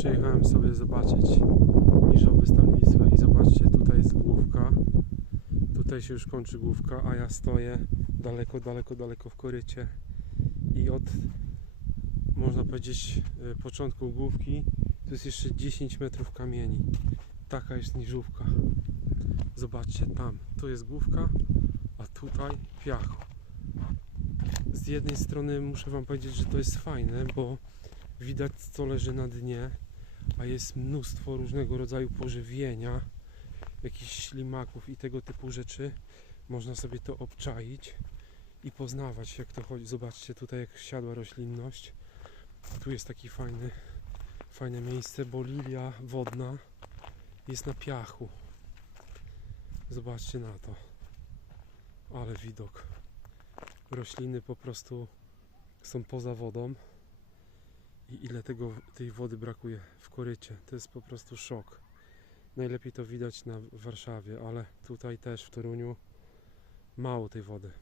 Przyjechałem sobie zobaczyć niżowy stan Wisły i zobaczcie, tutaj jest główka. Tutaj się już kończy główka, a ja stoję daleko, daleko, daleko w korycie i od można powiedzieć y, początku główki to jest jeszcze 10 metrów kamieni. Taka jest niżówka. Zobaczcie tam, tu jest główka, a tutaj piach. Z jednej strony muszę Wam powiedzieć, że to jest fajne, bo widać co leży na dnie, a jest mnóstwo różnego rodzaju pożywienia, jakichś ślimaków i tego typu rzeczy. Można sobie to obczaić i poznawać jak to chodzi. Zobaczcie tutaj jak siadła roślinność. Tu jest taki fajny, fajne miejsce, bo lilia wodna jest na piachu. Zobaczcie na to. Ale widok. Rośliny po prostu są poza wodą i ile tego, tej wody brakuje w korycie. To jest po prostu szok. Najlepiej to widać na Warszawie, ale tutaj też w Toruniu mało tej wody.